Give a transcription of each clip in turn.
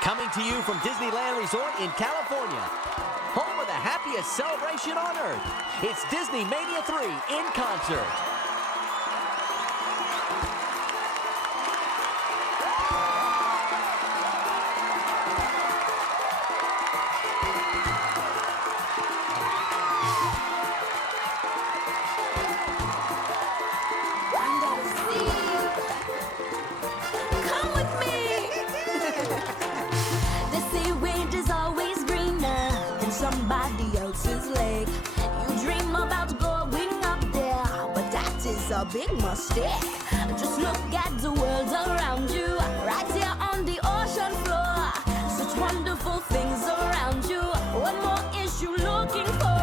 Coming to you from Disneyland Resort in California, home of the happiest celebration on earth, it's Disney Mania 3 in concert. Somebody else's leg. You dream about going up there, but that is a big mistake. Just look at the world around you, right here on the ocean floor. Such wonderful things around you. What more is you looking for?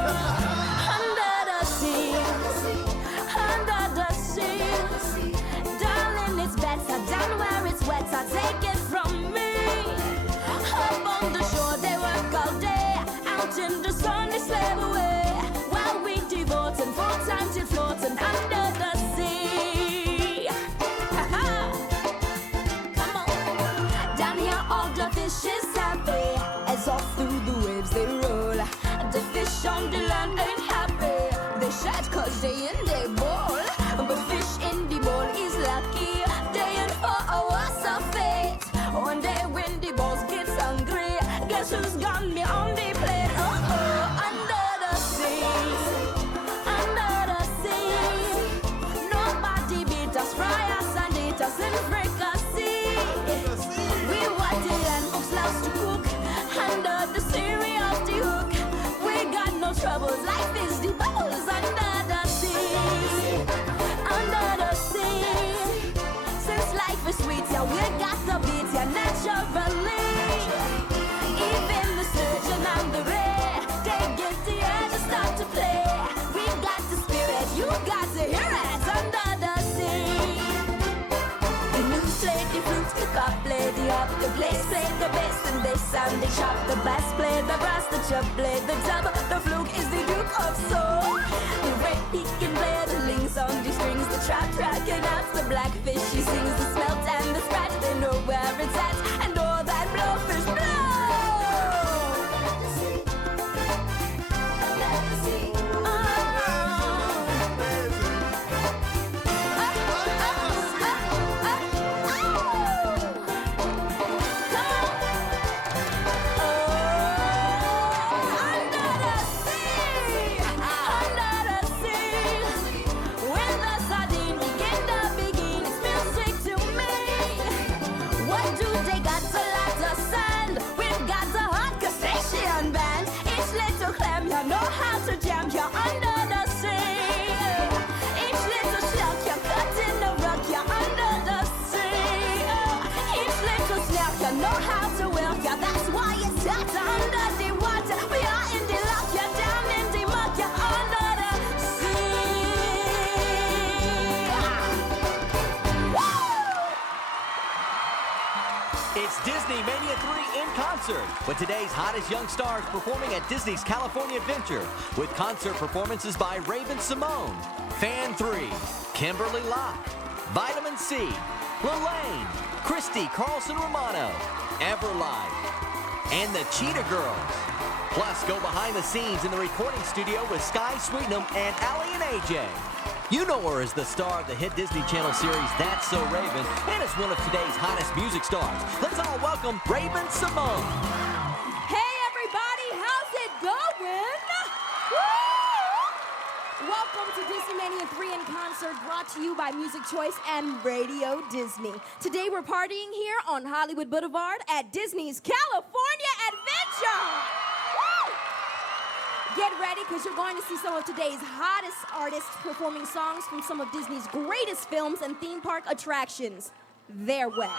Under the sea, under the sea. Darling, it's better down where it's wetter. Take it from me. Up on the shore, they work all day. In the sun they slave away, while we devote and full time to floating under the sea. Come on. Down here all the fish is happy, as off through the waves they roll. The fish on the land ain't happy, they shed cause they in their bowl. But fish in the bowl is lucky, they in for a worse of fate. One day when the boss gets hungry, guess who's gonna be on the plate? Troubles, life is the bubbles under the sea, under the sea. Since life is sweet, yeah, we got the beat, yeah, naturally. Even the surgeon and the ray, they get the air to start to play. We got the spirit, you got to hear it under the sea. The news play the flute, the cop play the up, the place play the bass and they sound the chop, the bass play the brass, the chub play the dub. The fluke is the Duke of Soul. The red he can play the links on the strings. The trap tracking out the blackfish. She sings the smelt and the scratch. They know where it's at and all that blowfish blow. It's Disney Mania 3 in concert, with today's hottest young stars performing at Disney's California Adventure, with concert performances by Raven Symone, Fan 3, Kimberley, Locke, Vitamin C, Lalaine, Christy, Carlson, Romano, Everlight, and the Cheetah Girls. Plus, go behind the scenes in the recording studio with Skye, Sweetnam, and Allie and AJ. You know her as the star of the hit Disney Channel series That's So Raven, and is one of today's hottest music stars. Let's all welcome Raven Symone. Hey everybody, how's it going? Woo! Welcome to Disney Mania 3 in concert, brought to you by Music Choice and Radio Disney. Today we're partying here on Hollywood Boulevard at Disney's California Adventure. Woo! Get ready, because you're going to see some of today's hottest artists performing songs from some of Disney's greatest films and theme park attractions their way.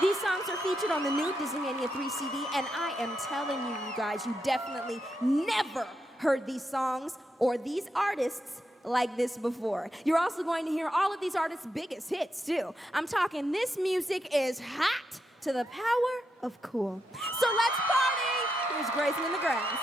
These songs are featured on the new Disney Mania 3 CD, and I am telling you, you guys, you definitely never heard these songs or these artists like this before. You're also going to hear all of these artists' biggest hits, too. I'm talking this music is hot to the power of cool. So let's party! Here's Grayson in the Grass.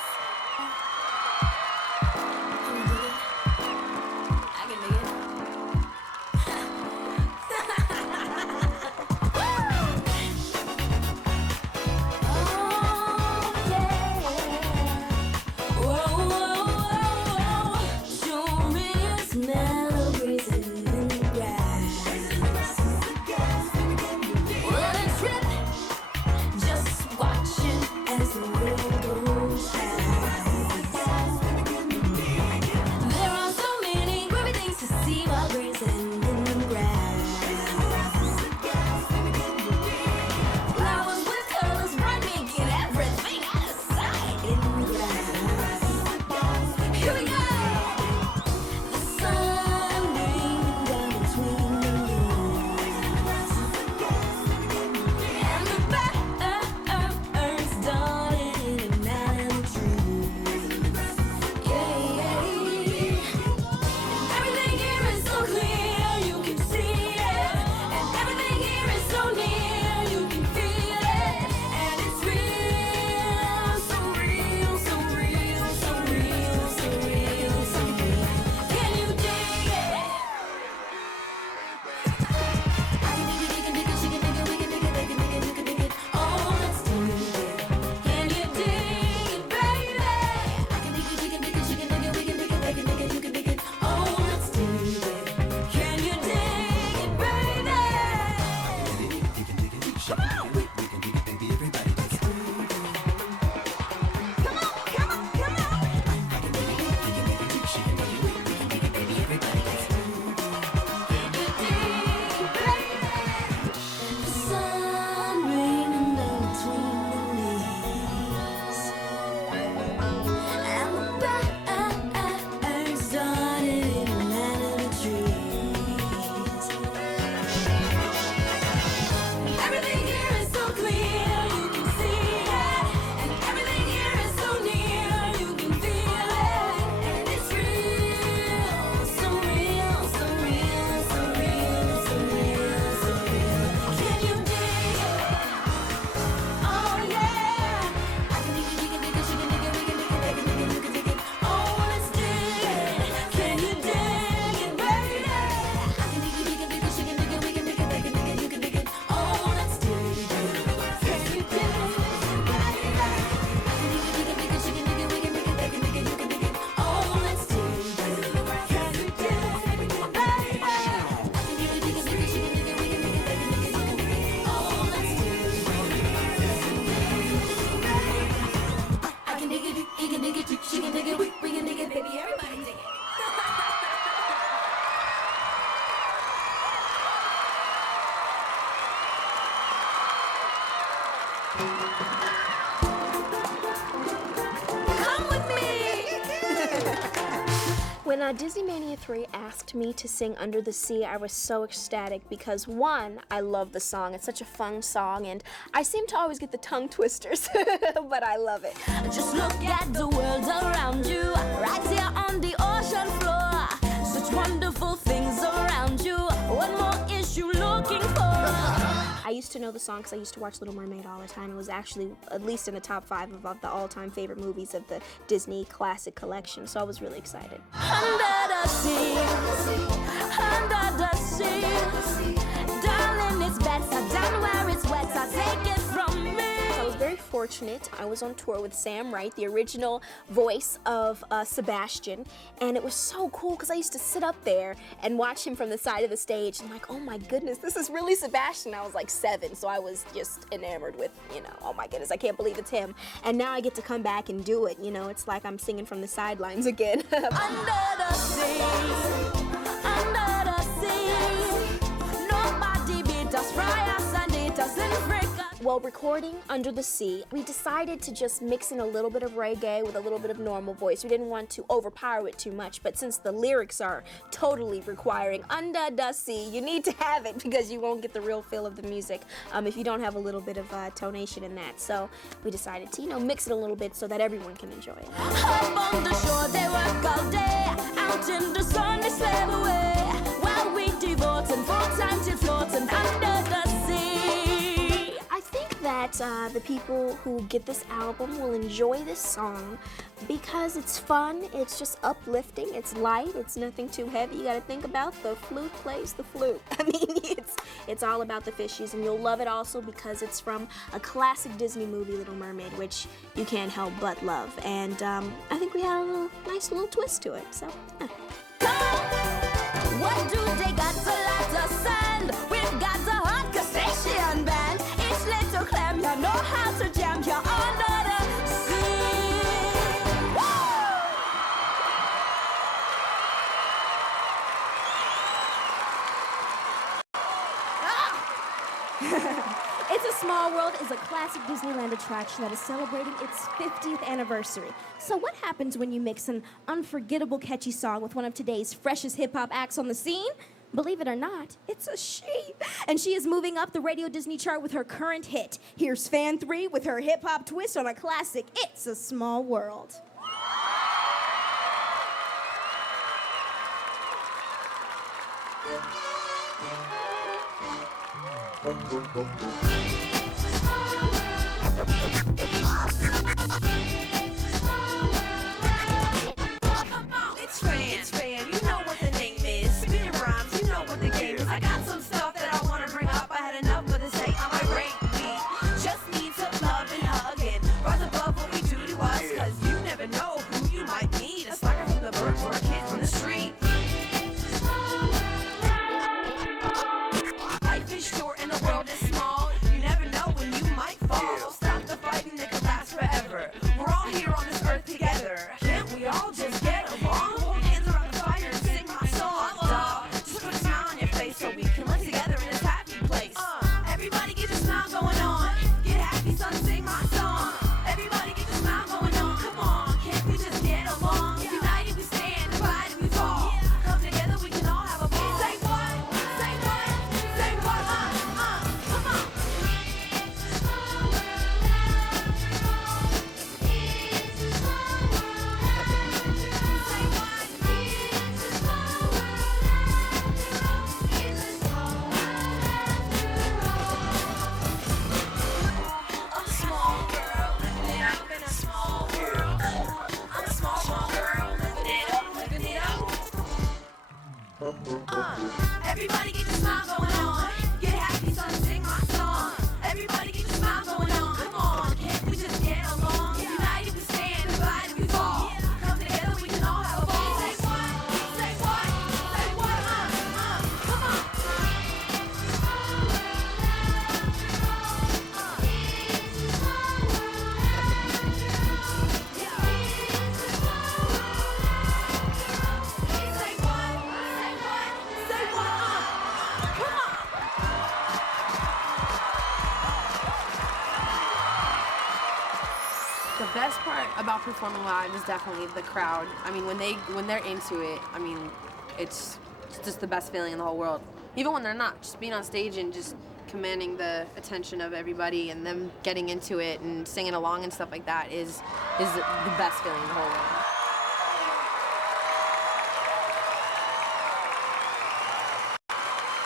Come with me! When Disney Mania 3 asked me to sing Under the Sea, I was so ecstatic because, one, I love the song. It's such a fun song, and I seem to always get the tongue twisters, but I love it. Just look at the world around you, right here on the ocean floor. Such wonderful things around you. What more is you looking for? I used to know the song because I used to watch Little Mermaid all the time. It was actually at least in the top 5 of the all-time favorite movies of the Disney classic collection, so I was really excited. Under the sea, under the sea, darling, it's better down where it's wet, so take it from me. I was very fortunate. I was on tour with Sam Wright, the original voice of Sebastian, and it was so cool because I used to sit up there and watch him from the side of the stage and like, oh my goodness, this is really Sebastian. I was like 7, so I was just enamored with, oh my goodness, I can't believe it's him. And now I get to come back and do it, it's like I'm singing from the sidelines again. Under the sea, under the sea, nobody beat us, fry us and eat us in Africa. While recording Under the Sea, we decided to just mix in a little bit of reggae with a little bit of normal voice. We didn't want to overpower it too much, but since the lyrics are totally requiring Under the Sea, you need to have it because you won't get the real feel of the music if you don't have a little bit of tonation in that. So we decided to, mix it a little bit so that everyone can enjoy it. Up on the shore, they work all day. Out in the sun, they slave away. While we devote and full time to floating under the sea. I think that the people who get this album will enjoy this song because it's fun, it's just uplifting, it's light, it's nothing too heavy. You gotta think about the flute plays the flute. I mean, it's all about the fishies, and you'll love it also because it's from a classic Disney movie, Little Mermaid, which you can't help but love. And I think we had a nice little twist to it, so. What do they got to let us send? We've got the hot crustacean band. Each little clam, you know how to jam. You're under the sea. It's a Small World is a classic Disneyland attraction that is celebrating its 50th anniversary. So what happens when you mix an unforgettable catchy song with one of today's freshest hip-hop acts on the scene? Believe it or not, it's a she. And she is moving up the Radio Disney chart with her current hit. Here's Fan 3 with her hip-hop twist on a classic, It's a Small World. It's fan, you know what the name is. Spinning rhymes, you know what the game is. I got some stuff that I want to bring up. I had enough of this hate on my brain. We just need to love and hug and rise above what we do to us. Cause you never know who you might meet. A slacker from the birds or a kid from the street. Life is short and the world is small. You never know when you might fall. So stop the fighting that can last forever. We're all here on this earth together. Can't we all just get along? Hold hands around the fire and sing my song, dawg. Just put a smile on your face so we can live together in this happy place. Everybody get your smile going on. Get happy, son, sing my song. Everybody get your smile going on. Come on, can't we just get along? United we stand, divided we fall. Come together, we can all have a ball. Say what? Say what? Say what? Come on. A small girl living it up in a small world. I'm a small girl living it up, living it up. Everybody get your smile going on. Get happy, son, sing my song. Everybody get your smile going on. Come on, can't we just get along? United we stand, divided we fall. Come together, we can all have a ball. Say what? Say what? Say what? Come on. Say what? Say what? Say what? Come on. The best part about performing live is definitely the crowd. I mean, when they're into it, I mean, it's just the best feeling in the whole world. Even when they're not, just being on stage and just commanding the attention of everybody and them getting into it and singing along and stuff like that is the best feeling in the whole world.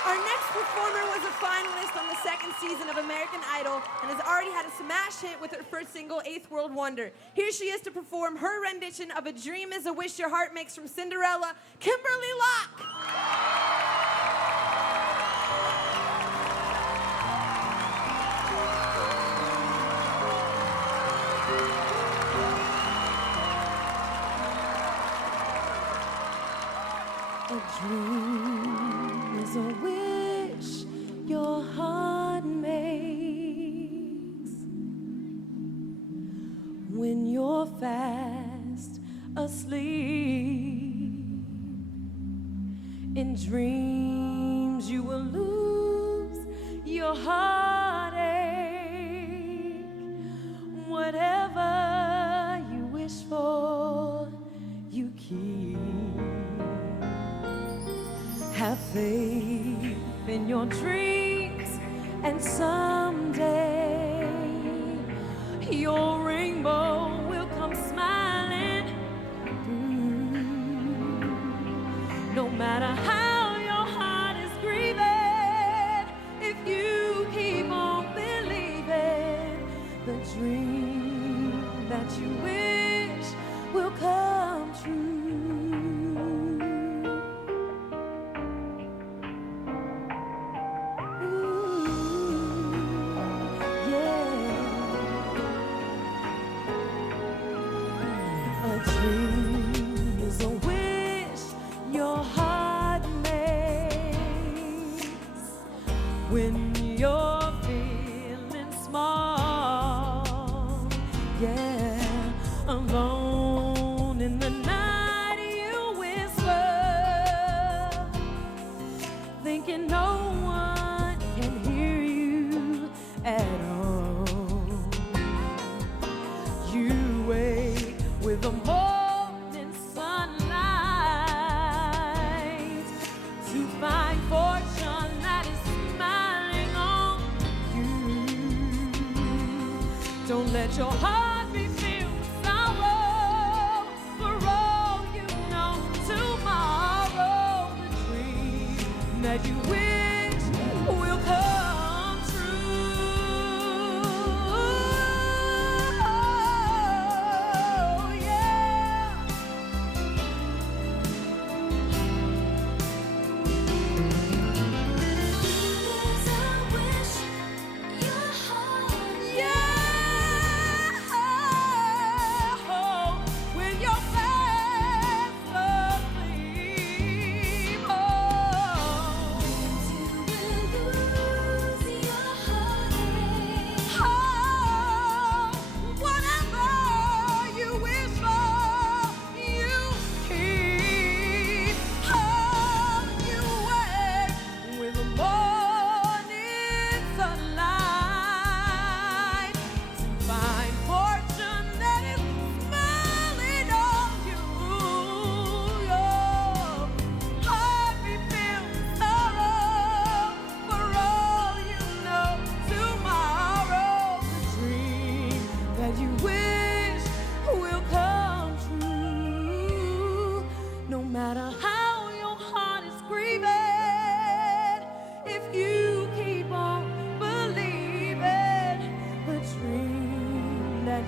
Our next performer was a finalist on the second season of American Idol and has already had a smash hit with her first single, Eighth World Wonder. Here she is to perform her rendition of A Dream is a Wish Your Heart Makes from Cinderella, Kimberley Locke. A dream is a wish your heart makes when you're fast asleep. In dreams you will lose your heartache. Whatever you wish for, you keep. Have faith in your dreams, and someday your rainbow will come smiling through. No matter how your heart is grieving, if you keep on believing, the dream that you wish will come true. When you're feeling small, yeah, alone in the night you whisper, thinking no one can hear you at all. You wake with the morning sunlight to find fortune that is smiling on you. Don't let your heart be filled with sorrow, for all you know, tomorrow the dream that you wish will come true. Oh, yeah.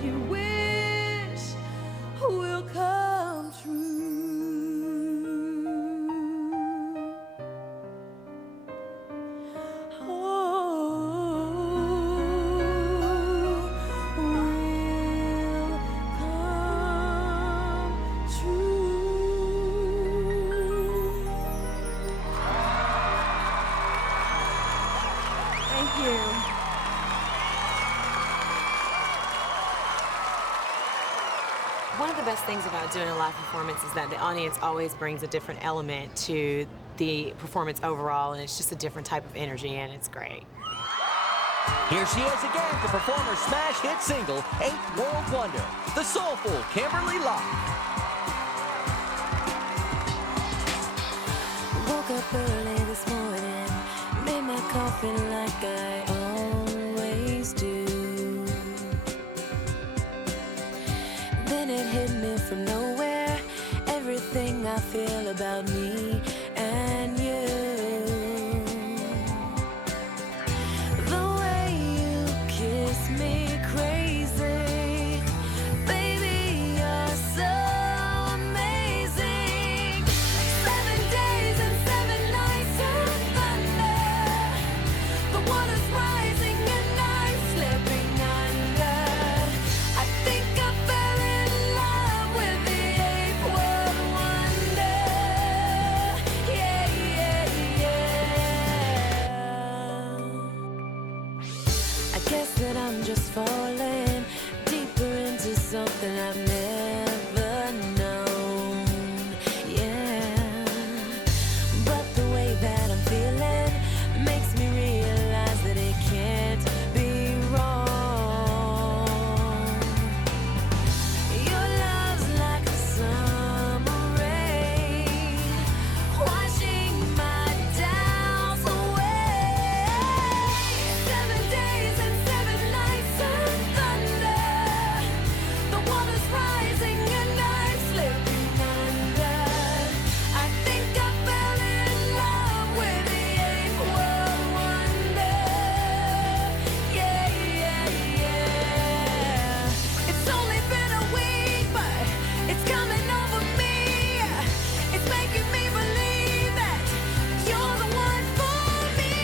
You wish will come true. Oh, will come true. Thank you. One of the best things about doing a live performance is that the audience always brings a different element to the performance overall, and it's just a different type of energy, and it's great. Here she is again to perform her smash hit single, 8th World Wonder, the soulful Kimberley Locke. Woke up early this morning, made my coffee like I always do. Then it hit me from nowhere, everything I feel about me and you. The way you kiss me crazy, baby, you're so amazing. 7 days and 7 nights of thunder, the water's rising and I'm slipping under. I think I fell in love with the 8th world wonder. Yeah, yeah, yeah. I guess that I'm just falling deeper into something I've never known. Yeah, but the way that I'm feeling makes me realize that it can't be wrong. Your love's like a summer rain, washing my doubts away. 7 days and 7 nights of thunder, the water's rising and I'm slipping under. I think I fell in love with the 8th world wonder. Yeah, yeah, yeah. It's only been a week, but it's coming over me. It's making me believe that you're the one for me.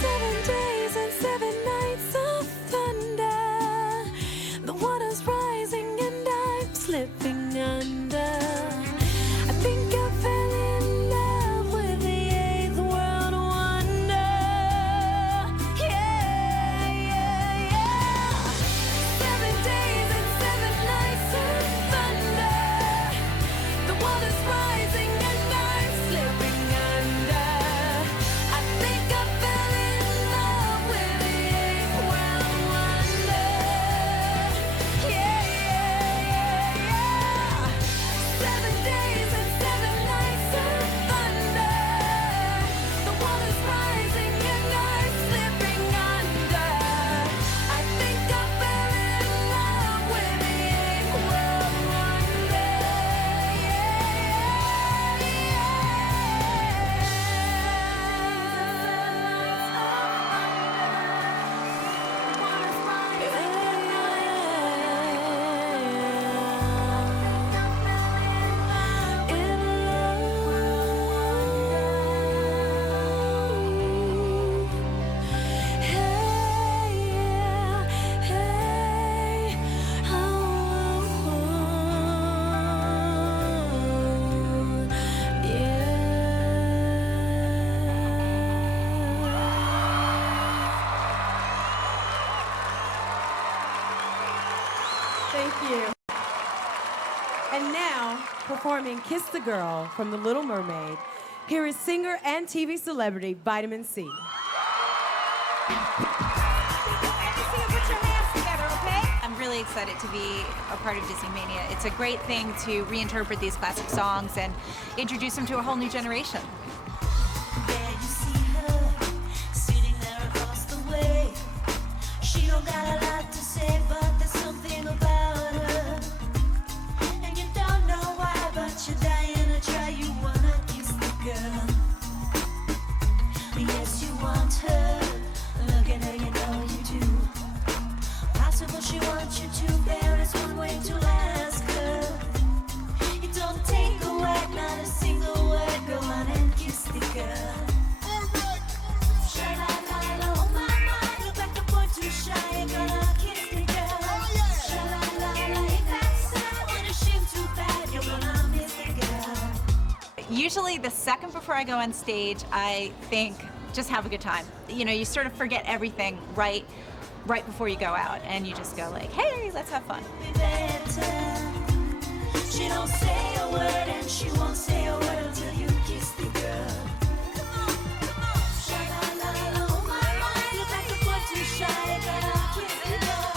Seven days and 7 nights of thunder, the water's rising and I'm slipping under. I think I fell in love with the 8th world wonder. Yeah, yeah, yeah. 7 days and 7 nights of thunder, the water's rising and I'm slipping under. I think I fell in love with the 8th world wonder. Yeah, yeah, yeah, yeah. 7 days and 7 nights of thunder, the water's rising and I'm slipping under. I think I fell in love with the 8th world wonder. Thank you. And now, performing Kiss the Girl from The Little Mermaid, here is singer and TV celebrity Vitamin C. I'm really excited to be a part of Disney Mania. It's a great thing to reinterpret these classic songs and introduce them to a whole new generation. There you see her, sitting there across the way. She don't got a lot to say, but there's something about her. And you don't know why, but you're dying to try. You wanna kiss the girl. Yes, you want her. Look at her, you know you do. Possible she wants you to. There is one way to ask her. It don't take a word, not a single word. Go on and kiss the girl. Sha-la-la-la, oh my, my. Look like a boy too shy. You're gonna kiss the girl. Sha-la-la-la, ain't that sad? When a shame too bad, you're gonna miss the girl. Usually the second before I go on stage, I think, just have a good time. You know, you sort of forget everything right before you go out, and you just go like, hey, let's have fun. She don't say a word and she won't say a word until you kiss the girl. Come on, come on. Sha-la-la-la, oh my mind, look like a boy too shy to get out, kiss the girl.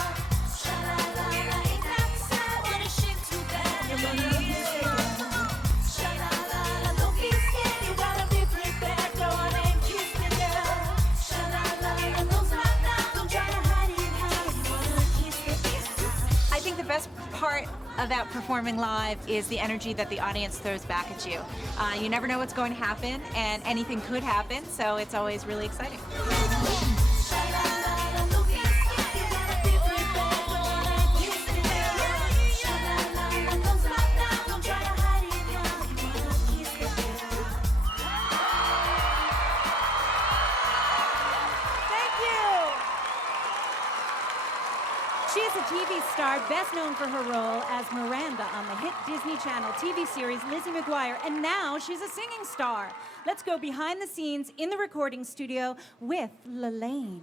Sha-la-la-la, ain't that sad, what a shame, too bad, you're gonna kiss the girl. Sha-la-la-la, don't be scared, you gotta be prepared, go on and kiss the girl. Sha-la-la-la, don't stop now, don't try to hide it, you wanna kiss the girl. I think the best part about performing live is the energy that the audience throws back at you. You never know what's going to happen, and anything could happen, so it's always really exciting. She is a TV star, best known for her role as Miranda on the hit Disney Channel TV series Lizzie McGuire, and now she's a singing star. Let's go behind the scenes in the recording studio with Lalaine.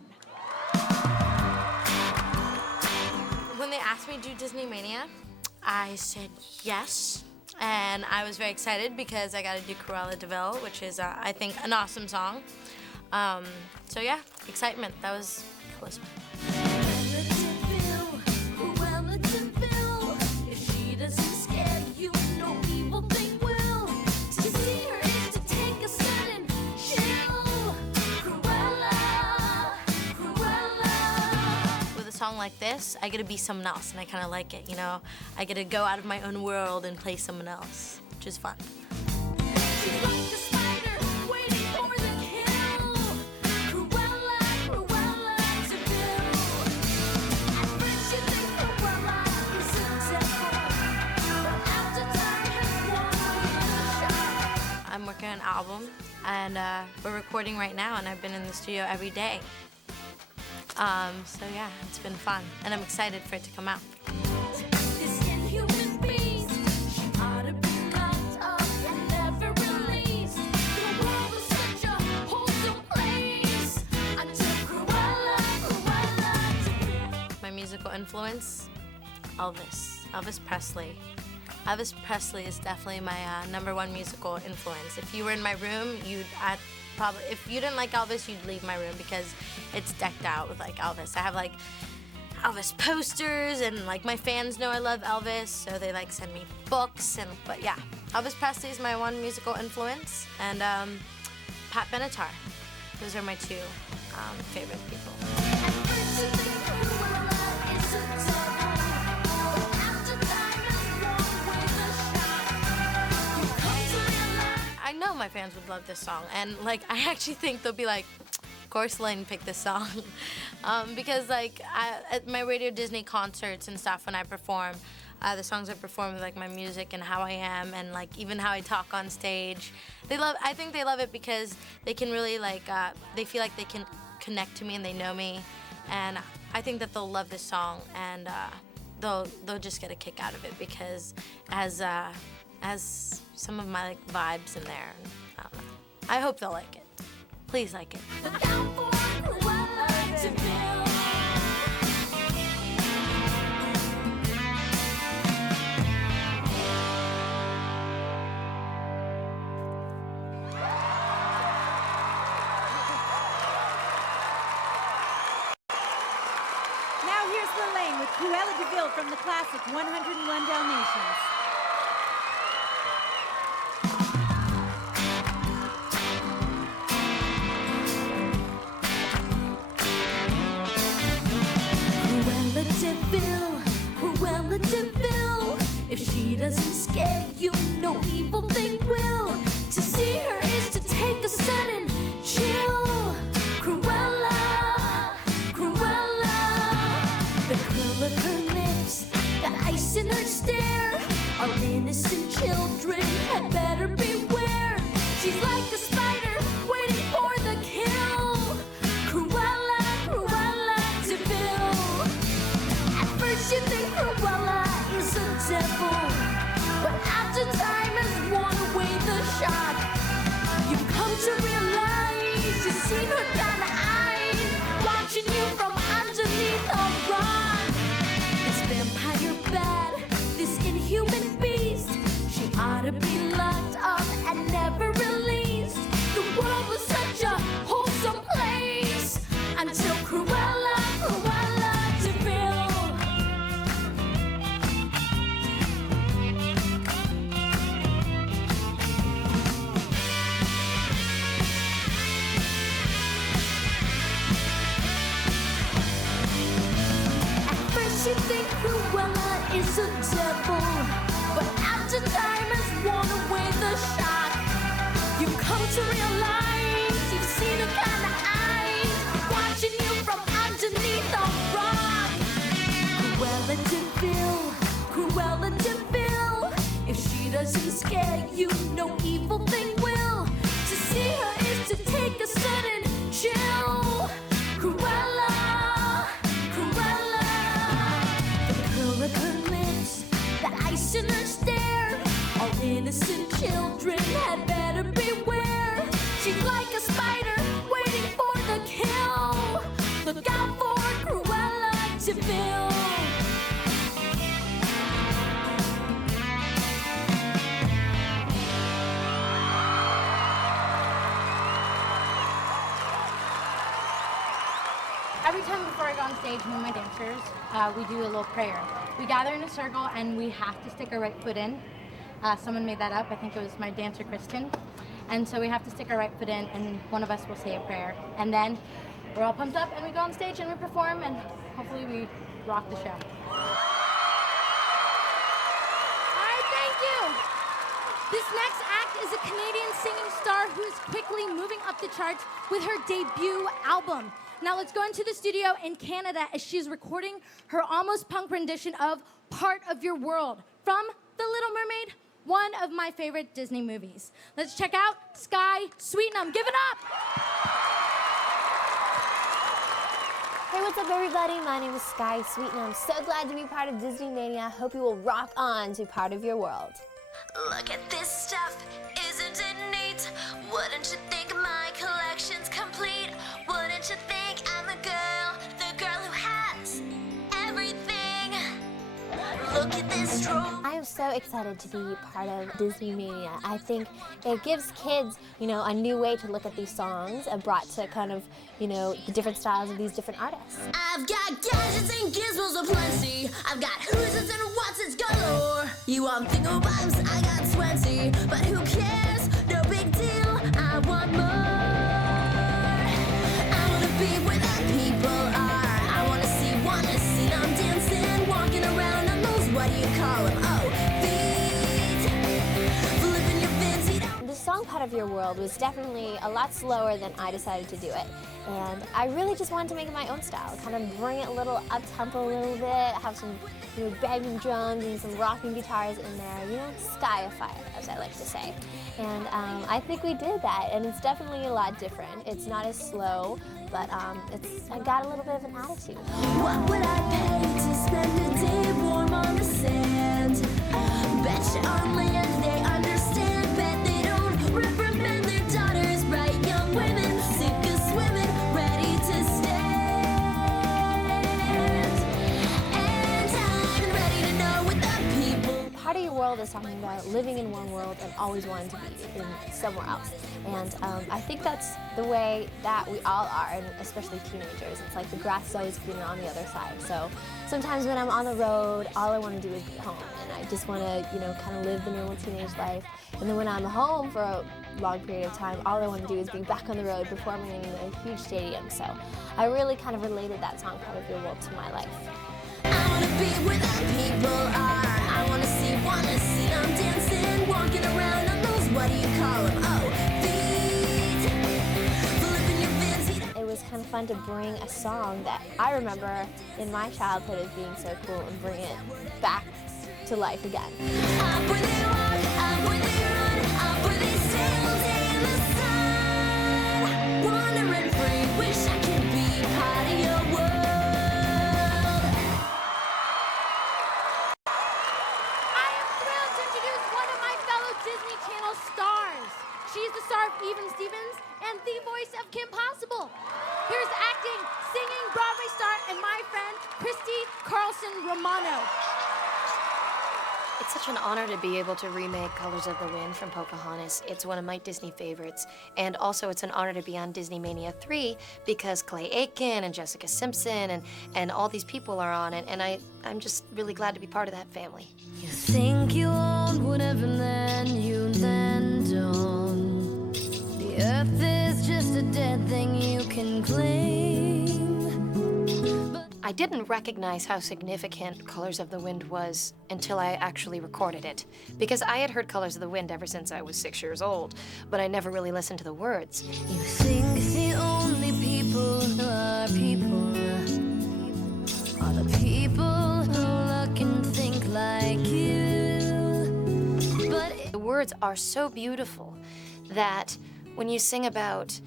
When they asked me to do Disney Mania, I said yes, and I was very excited because I got to do Cruella de Vil, which is, I think, an awesome song. So yeah, excitement. That was charisma. Song like this, I get to be someone else, and I kind of like it, you know? I get to go out of my own world and play someone else, which is fun. I'm working on an album, and we're recording right now, and I've been in the studio every day. So yeah, it's been fun, and I'm excited for it to come out. My musical influence, Elvis Presley. Elvis Presley is definitely my #1 musical influence. If you were in my room, if you didn't like Elvis, you'd leave my room because it's decked out with like Elvis. I have like Elvis posters, and like my fans know I love Elvis, so they like send me books, but yeah, Elvis Presley is my one musical influence, and Pat Benatar. Those are my two favorite people. I know my fans would love this song, and like I actually think they'll be like, of course Lalaine picked this song, because like at my Radio Disney concerts and stuff, when I perform, the songs I perform with like my music and how I am, and like even how I talk on stage, I think they love it because they can really like they feel like they can connect to me and they know me, and I think that they'll love this song, and they'll just get a kick out of it because it has some of my like vibes in there. I hope they'll like it. Please like it. Now here's Lalaine with Cruella de Vil from the classic 101 Dalmatians. Cruella de Vil. If she doesn't scare you, no evil thing will. To see her is to take a sudden chill. Cruella, Cruella. The curl of her lips, the ice in her stare. Our innocent children had better beware. She's like a spider waiting for the kill. Cruella, Cruella de Vil. At first you think Cruella is a devil, but after time has worn away the shock, She thinks Cruella is a devil, but after time has worn away the shock, you come to realize you've seen her kind of eyes watching you from underneath a rock. Cruella DeVille, if she doesn't scare you, no evil thing will. To see her is to take a sudden chill. Cruella, the curl of her lips, the ice in her stare, all innocent children had better beware. She's like a spider waiting for the kill. Look out for Cruella DeVille. Every time before I go on stage, me and my dancers, we do a little prayer. We gather in a circle and we have to stick our right foot in. Someone made that up. I think it was my dancer, Christy. And so we have to stick our right foot in and one of us will say a prayer. And then we're all pumped up and we go on stage and we perform and hopefully we rock the show. All right, thank you. This next act is a Canadian singing star who is quickly moving up the charts with her debut album. Now let's go into the studio in Canada as she's recording her almost punk rendition of Part of Your World from The Little Mermaid, one of my favorite Disney movies. Let's check out Skye, Sweetnam. Give it up! Hey, what's up everybody? My name is Skye Sweetnam. I'm so glad to be part of Disney Mania. Hope you will rock on to Part of Your World. Look at this stuff, isn't it neat? Wouldn't you think my collection's complete? Wouldn't you think I'm the girl who has everything? Look at this trove. I am so excited to be part of Disney Mania. I think it gives kids, a new way to look at these songs and brought to kind of, the different styles of these different artists. I've got gadgets and gizmos aplenty. I've got who's and what's it's galore. You want thingamabobbs? I got 20. But who cares? No big deal. I want more. I wanna be where the people are. I wanna see them dancing, walking around on those, what do you call them? Oh, feet. Flipping your fancy. The song Part of Your World was definitely a lot slower than I decided to do it. And I really just wanted to make it my own style, kind of bring it a little up-tempo a little bit, have some banging drums and some rocking guitars in there, Skye-ify it, as I like to say. And I think we did that, and it's definitely a lot different. It's not as slow, but I got a little bit of an attitude. What would I pay to spend a day warm on the sand? Bet you on land they understand, bet they don't reprimand their daughters, bright young women, sick of swimming, ready to stand. And I'm ready to know what the people. Part of Your World is talking about living in one world and always wanting to be in somewhere else. And I think that's the way that we all are, and especially teenagers. It's like the grass is always greener on the other side. So sometimes when I'm on the road, all I want to do is be home. And I just want to, kind of live the normal teenage life. And then when I'm home for a long period of time, all I want to do is be back on the road performing in a huge stadium. So I really kind of related that song, Part of Your World, to my life. I want to be where the people are. I want to see them dancing, walking around on those, what do you call them? Oh, feet. Flipping your fancy. It was kind of fun to bring a song that I remember in my childhood as being so cool and bring it back to life again. Up where they walk, up where they run, up where they stay all day in the sun. Wandering free, wish I could be part of your world. I am thrilled to introduce one of my fellow Disney Channel stars. She's the star of Even Stevens and the voice of Kim Possible. Here's acting, singing, Broadway star, and my friend, Christy, Carlson, Romano. It's such an honor to be able to remake Colors of the Wind from Pocahontas. It's one of my Disney favorites. And also it's an honor to be on Disney Mania 3 because Clay Aiken and Jessica Simpson and all these people are on it. And I'm just really glad to be part of that family. You think you own whatever land you land on. The earth is just a dead thing you can claim. I didn't recognize how significant Colors of the Wind was until I actually recorded it. Because I had heard Colors of the Wind ever since I was 6 years old, but I never really listened to the words. You think the only people who are people are the people who look and think like you. But the words are so beautiful that when you sing about,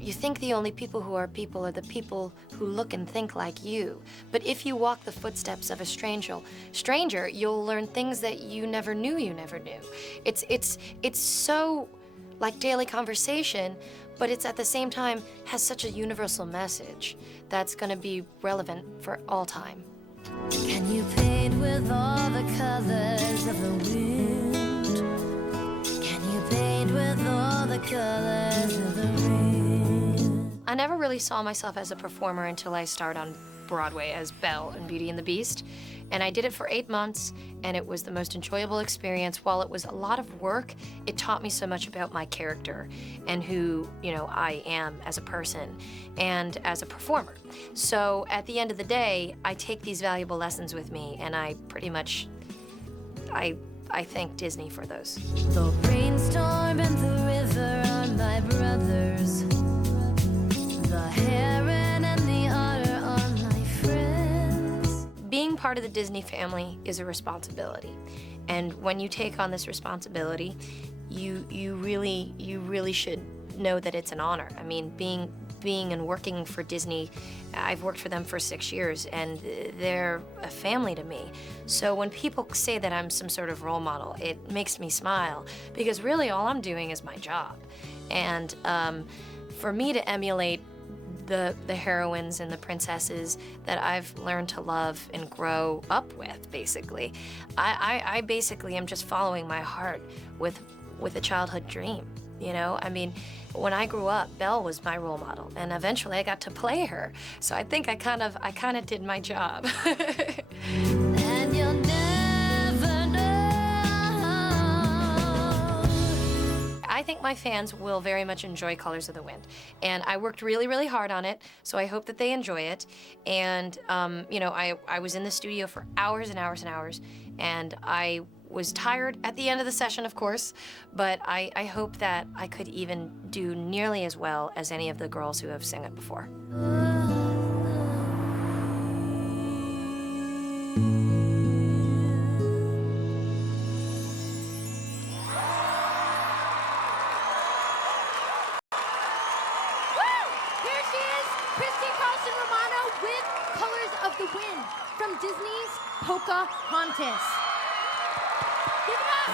you think the only people who are the people who look and think like you. But if you walk the footsteps of a stranger, you'll learn things that you never knew you never knew. It's so like daily conversation, but it's at the same time has such a universal message that's gonna be relevant for all time. can you paint with all the colors of the wind? Can you paint with all the colors of the rain? I never really saw myself as a performer until I started on Broadway as Belle in Beauty and the Beast. And I did it for 8 months, and it was the most enjoyable experience. While it was a lot of work, it taught me so much about my character and who, I am as a person and as a performer. So at the end of the day, I take these valuable lessons with me, and I pretty much, I thank Disney for those. The rainstorm and the river are my brothers. The heron and the otter are my friends. Being part of the Disney family is a responsibility. And when you take on this responsibility, you really should know that it's an honor. I mean, being and working for Disney, I've worked for them for 6 years, and they're a family to me. So when people say that I'm some sort of role model, it makes me smile, because really all I'm doing is my job. And for me to emulate the heroines and the princesses that I've learned to love and grow up with, basically, I basically am just following my heart with a childhood dream. I mean, when I grew up, Belle was my role model, and eventually I got to play her. So I think I kind of did my job. And you'll never know. I think my fans will very much enjoy Colors of the Wind, and I worked really, really hard on it, so I hope that they enjoy it. And I was in the studio for hours and hours and hours, and I was tired at the end of the session, of course, but I hope that I could even do nearly as well as any of the girls who have sung it before. Here she is, Christy, Carlson, Romano with Colors of the Wind from Disney's Pocahontas. Give it up!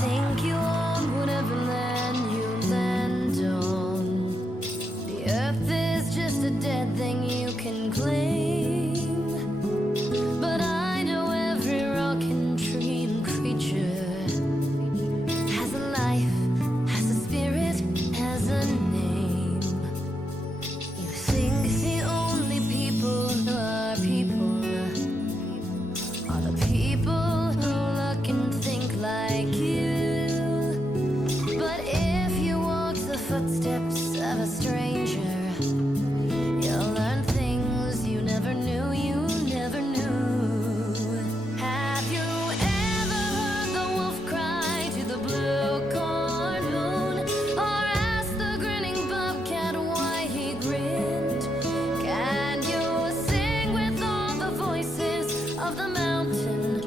Think you own whatever land you land on. The earth is just a dead thing you can claim. But I know every rock and tree and creature has a life, has a spirit, has a name. You think the only people who are people are the people who look and think like you. But if you walk the footsteps of a stranger, you'll learn things you never knew you never knew. Have you ever heard the wolf cry to the blue corn moon, or asked the grinning bobcat why he grinned? Can you sing with all the voices of the mountain?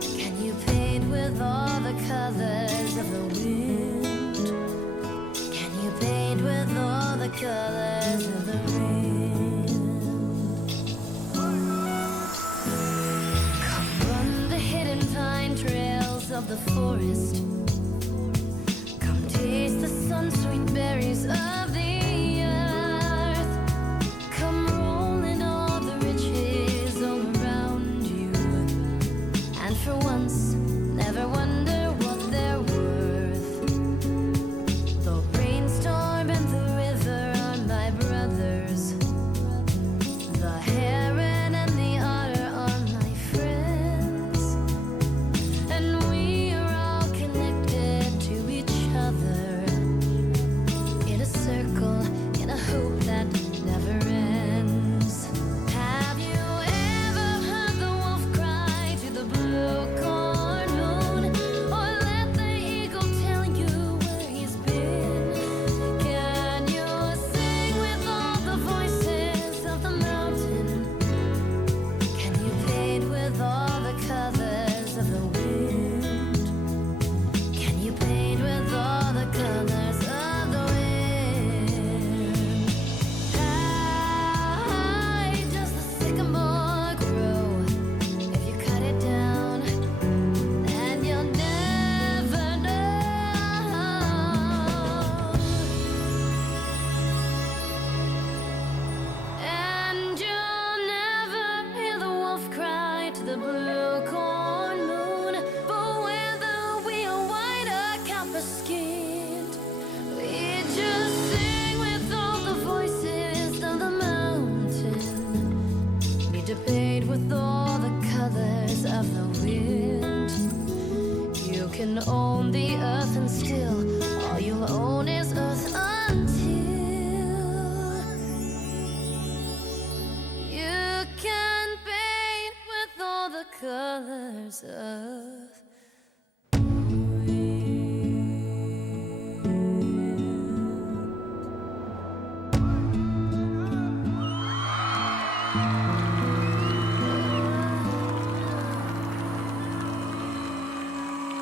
Can you paint with all the colors of the wind? Can you paint with all the colors of the rain? Come run the hidden pine trails of the forest. Come taste the sun-sweet berries of the earth. Come roll in all the riches all around you, and for once, never wonder what they're worth. The rainstorm and the river are my brothers. The heron and the otter are my friends. And we are all connected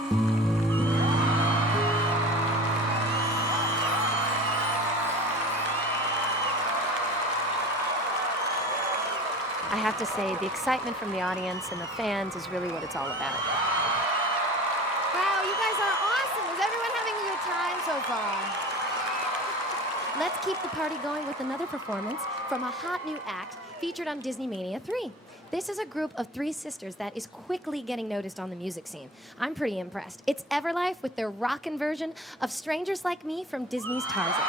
I have to say, the excitement from the audience and the fans is really what it's all about. Wow, you guys are awesome. Is everyone having a good time so far? Let's keep the party going with another performance from a hot new act featured on Disney Mania 3. This is a group of 3 sisters that is quickly getting noticed on the music scene. I'm pretty impressed. It's Everlife with their rockin' version of Strangers Like Me from Disney's Tarzan.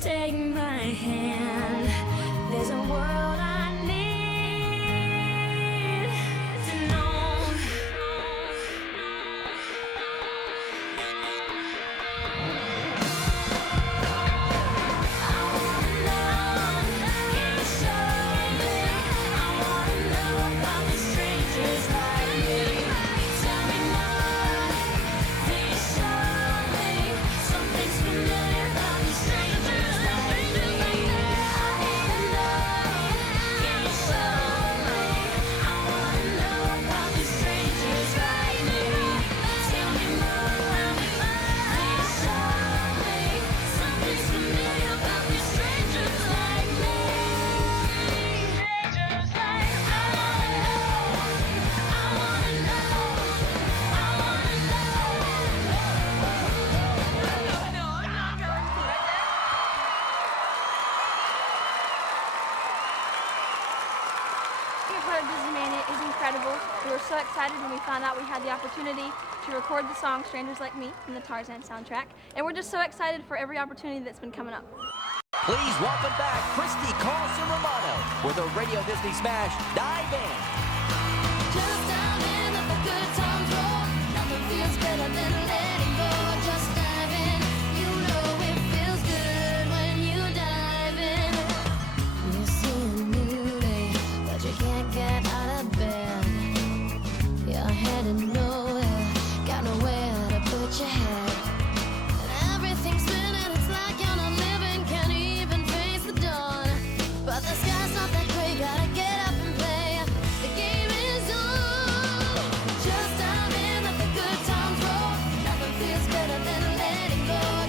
Take my hand, there's a world I need to know. I wanna know, can you show me? I wanna know about the strangers like me. Tell me more, please show me something's familiar about these strangers like me. I wanna know, can you show me? I wanna know about these strangers like me. Tell me more, please show me something's familiar about these strangers like me. Strangers like I wanna know, I wanna Being a part of Disney Mania is incredible. We were so excited when we found out we had the opportunity to record the song Strangers Like Me from the Tarzan soundtrack. And we're just so excited for every opportunity that's been coming up. Please welcome back Christy, Carlson, Romano with a Radio Disney smash, Dive In. Just dive in, let the good times roll. Nothing feels better than letting go. Just dive in, you know it feels good when you dive in. You see a new day, but you can't get out of bed. You're headed nowhere, got nowhere to put your head. And everything's spinning, it's like you're not living, can't even face the dawn. But the sky's not that gray, gotta get up and play. The game is on. Just dive in, let the good times roll. Nothing feels better than letting go.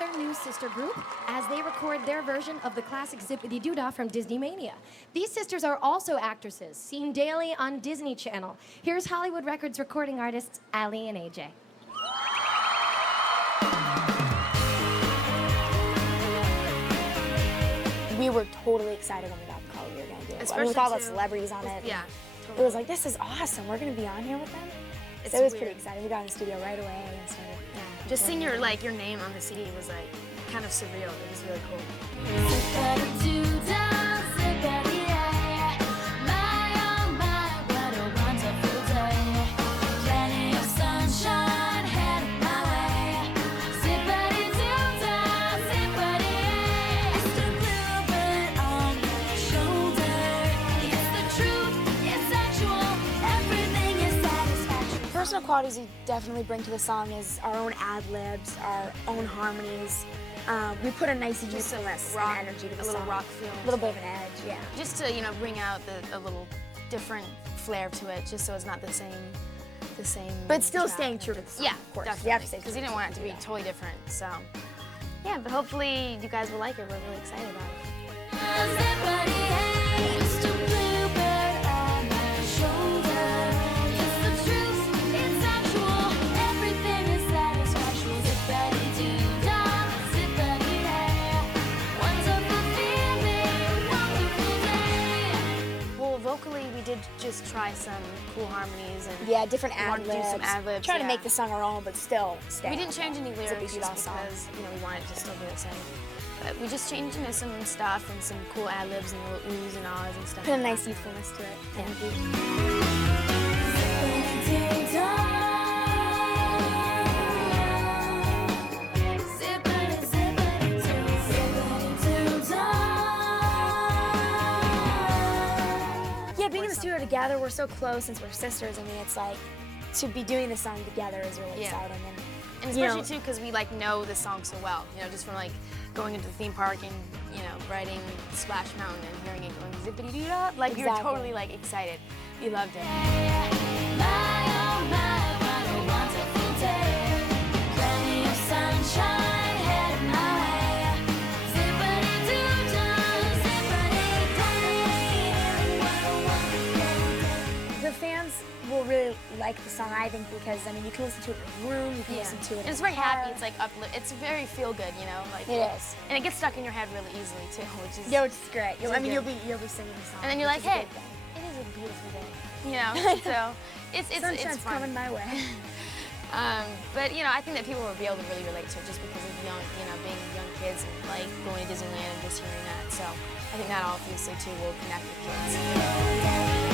another new sister group as they record their version of the classic Zippity Doo-Dah from Disney Mania. These sisters are also actresses, seen daily on Disney Channel. Here's Hollywood Records recording artists Ali and AJ. We were totally excited when we got the call we were going to do it. Especially with all the too- celebrities on it. Yeah, It was like, this is awesome. We're going to be on here with them. It's So it was weird. pretty exciting. We got in the studio right away and started. Yeah, Just seeing your name on the CD was like kind of surreal. It was really cool. Personal qualities we definitely bring to the song is our own ad-libs, our own harmonies. We put a nice youthfulness and energy to the a song. little rock feel. A little bit of an edge, yeah. Just to bring out a little different flair to it, just so it's not the same. But still track. staying true to the song, Yeah, of course. definitely. You have to stay Because true you to didn't want it to be totally different. So, yeah, but hopefully you guys will like it. We're really excited about it. Well, vocally, we did just try some cool harmonies and Yeah, different we wanted to ad-libs. do some ad-libs. Trying to yeah. make the song our own, but still stay. We didn't change any lyrics Zippity Doo-Dah just song. because we wanted to still do the same. But we just changed some stuff and some cool ad libs and little oohs and ahs and stuff. Put a like nice that. youthfulness to it. Yeah. Yeah, being in the studio together, we're so close since we're sisters. I mean, it's like to be doing this song together is really Yeah. exciting. And especially too because we know the song so well. Just from going into the theme park and riding Splash Mountain and hearing it going zippity doo dah. We were Exactly. totally excited. We loved it. The fans will really like the song, I think, because you can listen to it in your room, you can listen to it. And it's very happy. It's it's very feel good. It is. And it gets stuck in your head really easily too, which is Yeah, which is great. which is You'll good. be singing the song. And then you're which like, is a hey, good thing. it is a beautiful day. So it's Sunshine's fun. coming my way. But I think that people will be able to really relate to it just because of young, being young kids and going to Disneyland and just hearing that. So I think that obviously too will connect with kids.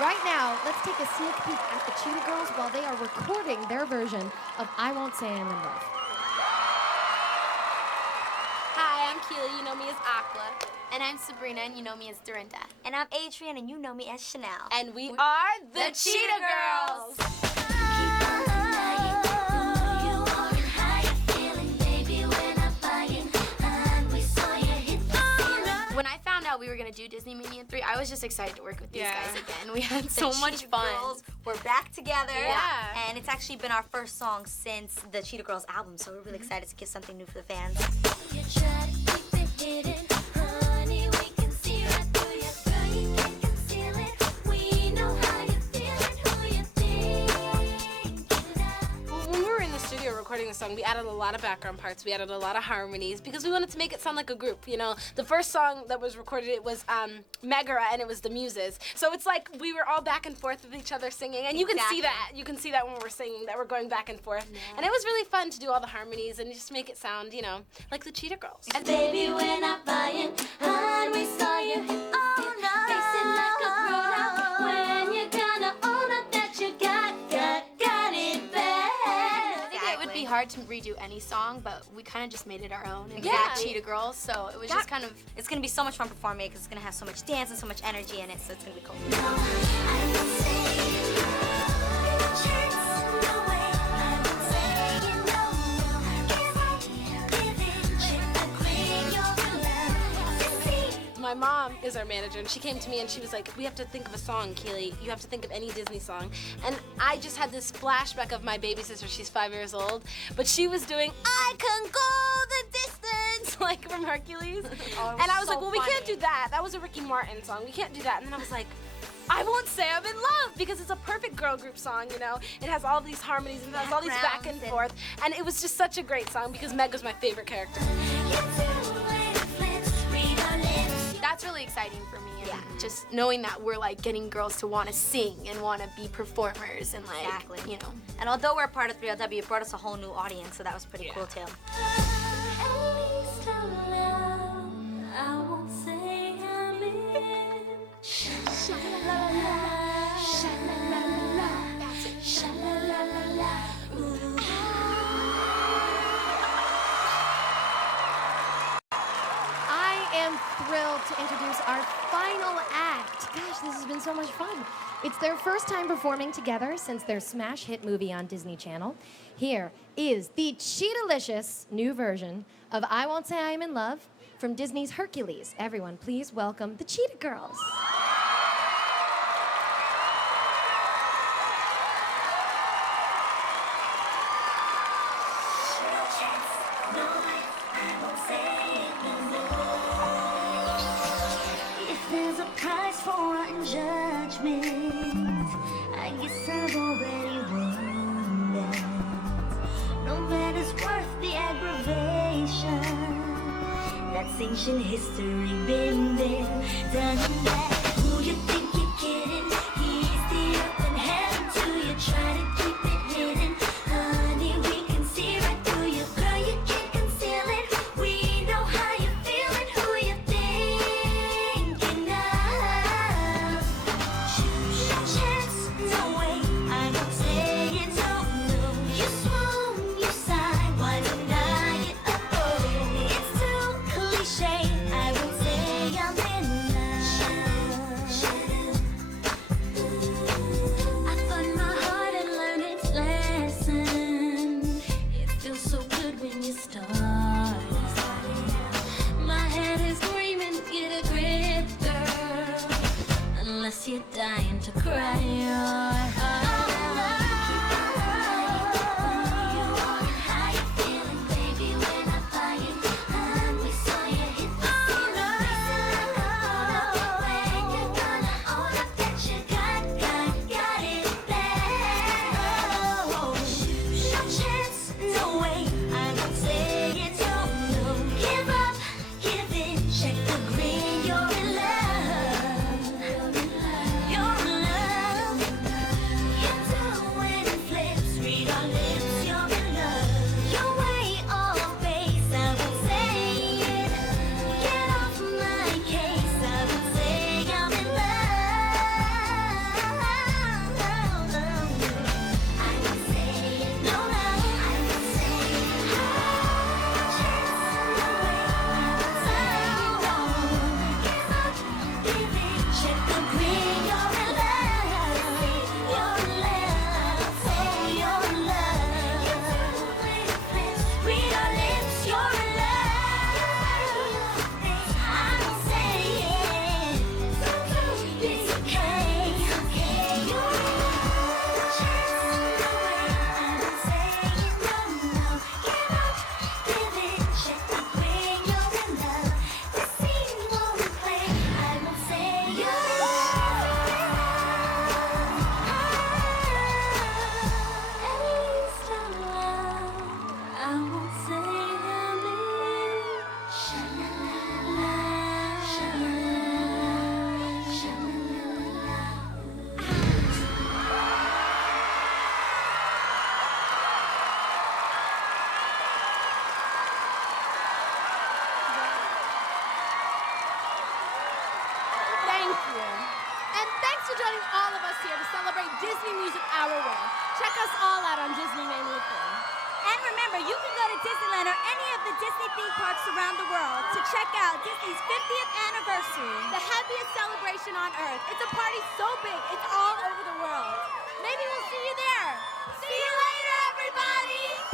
Right now, let's take a sneak peek at the Cheetah Girls while they are recording their version of I Won't Say I'm in Love. Hi, I'm Keely, you know me as Aqua. And I'm Sabrina, and you know me as Dorinda. And I'm Adrian, and you know me as Chanel. And we are the Cheetah Girls. When I found out we were gonna do Disney Mania 3, I was just excited to work with these guys again. We had The so much Cheetah fun. Girls, we're back together. Yeah. And it's actually been our first song since the Cheetah Girls album, so we're really excited to get something new for the fans. When we were in the studio recording the song, we added a lot of background parts. We added a lot of harmonies because we wanted to make it sound like a group. The first song that was recorded, it was Megara, and it was the Muses. So it's like we were all back and forth with each other singing, and you can see that. You can see that when we're singing, that we're going back and forth. And it was really fun to do all the harmonies and just make it sound, like the Cheetah Girls. And baby, we're not buying, and we saw you all night. Facing like a grown-up when you're gonna own up that you got it bad. I think it would be hard to redo any song, but we kind of just made it our own and got Cheetah Girls, so it was just kind of... It's gonna be so much fun performing it because it's gonna have so much dance and so much energy in it, so it's gonna be cool. my mom is our manager, and she came to me and she was like, we have to think of a song, Keely. You have to think of any Disney song. And I just had this flashback of my baby sister. She's 5 years old, but she was doing I Can Go the Distance, like from Hercules. And I was like, well, we can't do that. That was a Ricky Martin song. We can't do that. And then I was like, I won't say I'm in love, because it's a perfect girl group song, you know? It has all these harmonies and it has all these back and forth. And it was just such a great song because Meg was my favorite character. That's really exciting for me. And just knowing that we're like getting girls to want to sing and want to be performers and like, you know. And although we're part of 3LW, it brought us a whole new audience, so that was pretty cool too. I won't say I'm in. Sha-la-la-la, sha-la-la-la, sha-la-la-la-la. I am thrilled to introduce our final act. Gosh, this has been so much fun. It's their first time performing together since their smash hit movie on Disney Channel. Here is the Cheetah-licious new version of I Won't Say I'm in Love from Disney's Hercules. Everyone, please welcome the Cheetah Girls. If there's a price for rotten judgment, I guess I've already won that. No matters worth the aggravation. That's ancient history, been there, done that. Who you think you're kidding? He's the earth and heaven to you. Try to keep it hidden, honey. We can see right through you, girl. You can't conceal it. We know how you're feeling, who you thinking of. Choose your chance, no way. I won't say it, don't know. You swoon, you sigh, why deny it? It's too cliche. I won't say I'm in love. I found my heart and learned its lesson. It feels so good when you start. My head is screaming, get a grip, girl. Unless you're dying to cry. Disney Music Our Way. Check us all out on Disney Mania 3. And remember, you can go to Disneyland or any of the Disney theme parks around the world to check out Disney's 50th anniversary. The happiest celebration on Earth. It's a party so big, it's all over the world. Maybe we'll see you there. See you later, everybody!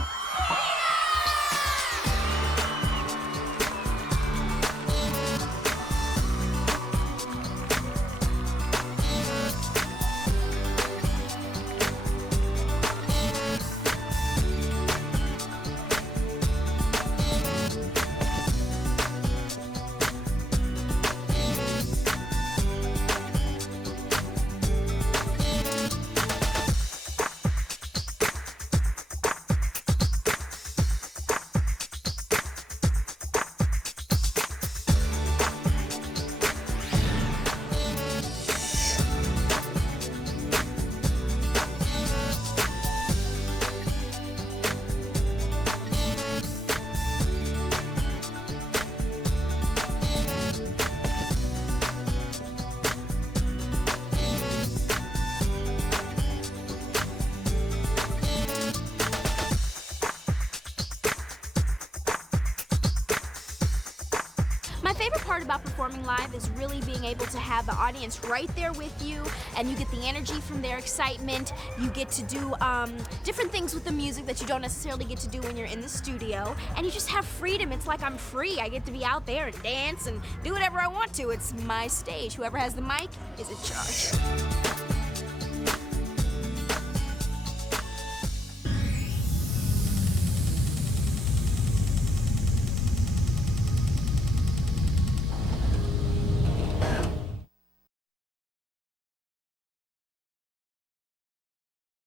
favorite part about performing live is really being able to have the audience right there with you, and you get the energy from their excitement. You get to do different things with the music that you don't necessarily get to do when you're in the studio, and you just have freedom. It's like I'm free. I get to be out there and dance and do whatever I want to. It's my stage. Whoever has the mic is in charge.